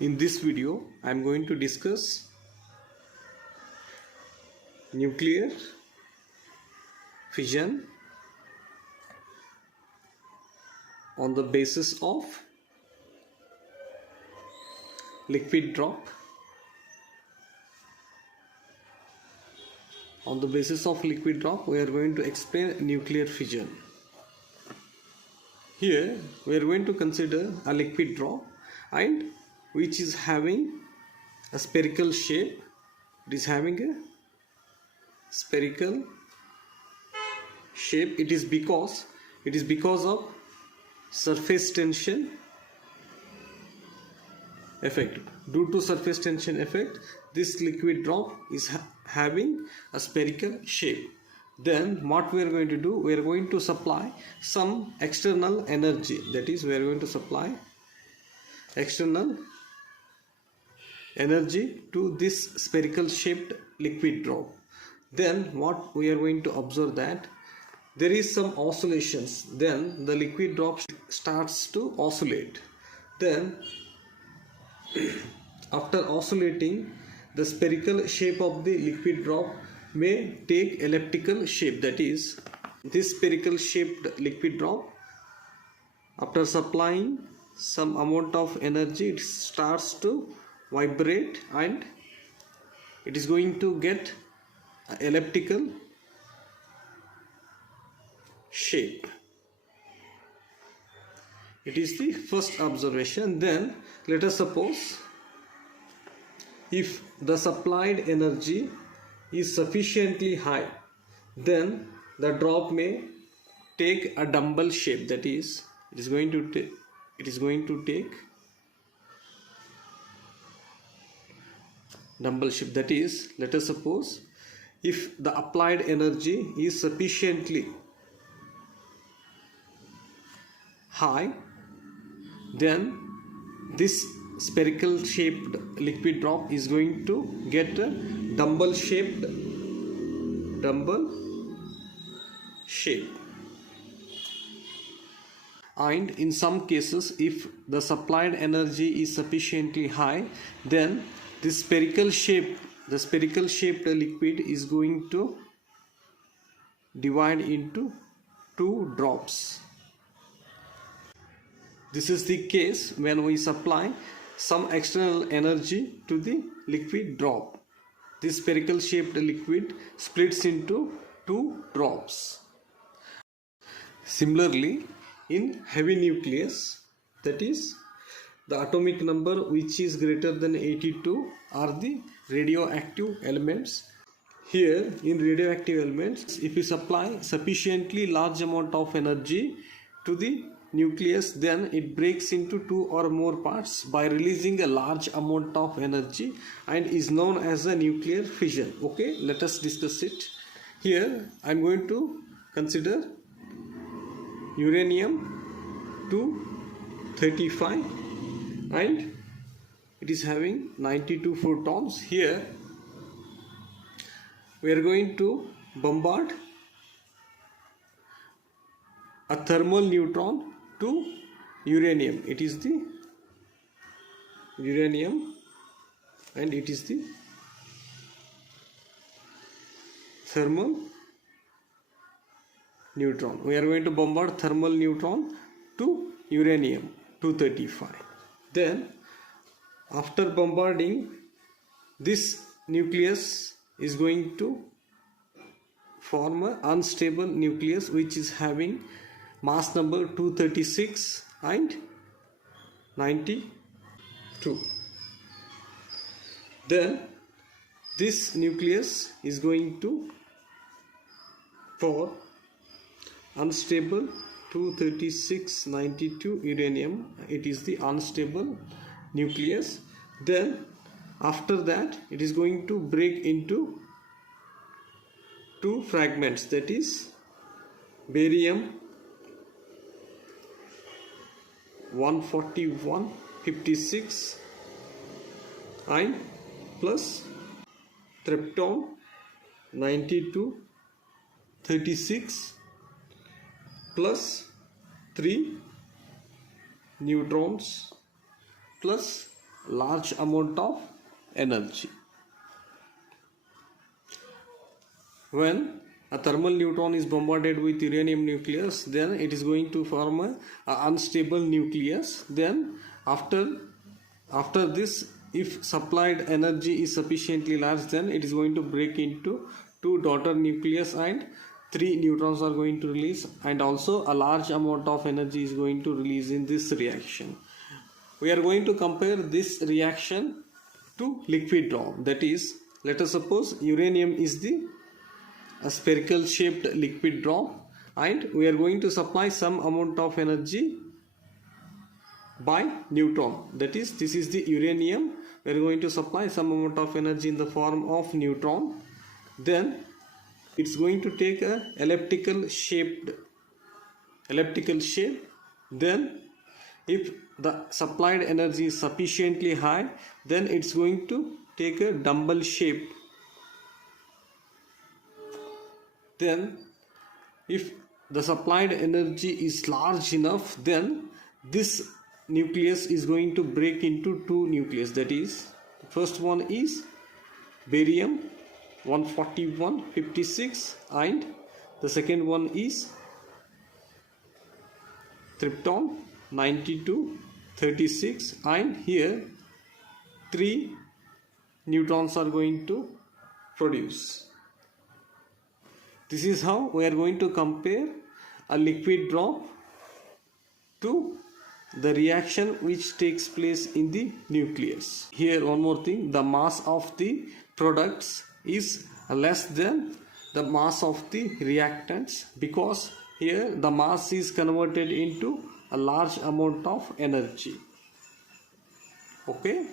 In this video, I am going to discuss nuclear fission on the basis of liquid drop. On the basis of liquid drop, we are going to explain nuclear fission. Here, we are going to consider a liquid drop and which is having a spherical shape. It is having a spherical shape. It is because of surface tension effect. Due to surface tension effect, this liquid drop is having a spherical shape. Then what we are going to do, we are going to supply some external energy. That is, we are going to supply external energy to this spherical shaped liquid drop. Then what we are going to observe, that there is some oscillations. Then the liquid drop starts to oscillate. Then after oscillating, the spherical shape of the liquid drop may take elliptical shape. That is, this spherical shaped liquid drop, after supplying some amount of energy, it starts to vibrate and it is going to get an elliptical shape. It is the first observation. Then let us suppose if the supplied energy is sufficiently high, then the drop may take a dumbbell shape. That is, it is going to take dumbbell shape. That is, let us suppose if the applied energy is sufficiently high, then this spherical shaped liquid drop is going to get a dumbbell shape. And in some cases, if the supplied energy is sufficiently high, then this spherical shaped liquid is going to divide into two drops. This is the case when we supply some external energy to the liquid drop. This spherical shaped liquid splits into two drops. Similarly, in heavy nucleus, that is, the atomic number which is greater than 82 are the radioactive elements. Here, in radioactive elements, if you supply sufficiently large amount of energy to the nucleus, then it breaks into two or more parts by releasing a large amount of energy and is known as a nuclear fission. Okay, let us discuss it. Here I am going to consider uranium-235 and it is having 92 photons. Here we are going to bombard a thermal neutron to uranium. It is the uranium and it is the thermal neutron. We are going to bombard thermal neutron to uranium 235. Then after bombarding, this nucleus is going to form an unstable nucleus which is having mass number 236 and 92. Then this nucleus is going to form unstable 236-92 uranium. It is the unstable nucleus. Then after that, it is going to break into two fragments, that is barium 141-56 and plus krypton 92-36 plus 3 neutrons plus large amount of energy. When a thermal neutron is bombarded with uranium nucleus, then it is going to form a unstable nucleus. Then after this, if supplied energy is sufficiently large, then it is going to break into 2 daughter nucleus and 3 neutrons are going to release, and also a large amount of energy is going to release in this reaction. We are going to compare this reaction to liquid drop. That is, let us suppose uranium is a spherical shaped liquid drop, and we are going to supply some amount of energy by neutron. That is, this is the uranium. We are going to supply some amount of energy in the form of neutron. Then it's going to take a elliptical shape. Then if the supplied energy is sufficiently high, then it's going to take a dumbbell shape. Then if the supplied energy is large enough, then this nucleus is going to break into 2 nucleus. That is, the first one is barium 14156 and the second one is krypton 9236, and here 3 neutrons are going to produce. This is how we are going to compare a liquid drop to the reaction which takes place in the nucleus. Here one more thing, the mass of the products is less than the mass of the reactants, because here the mass is converted into a large amount of energy. Okay.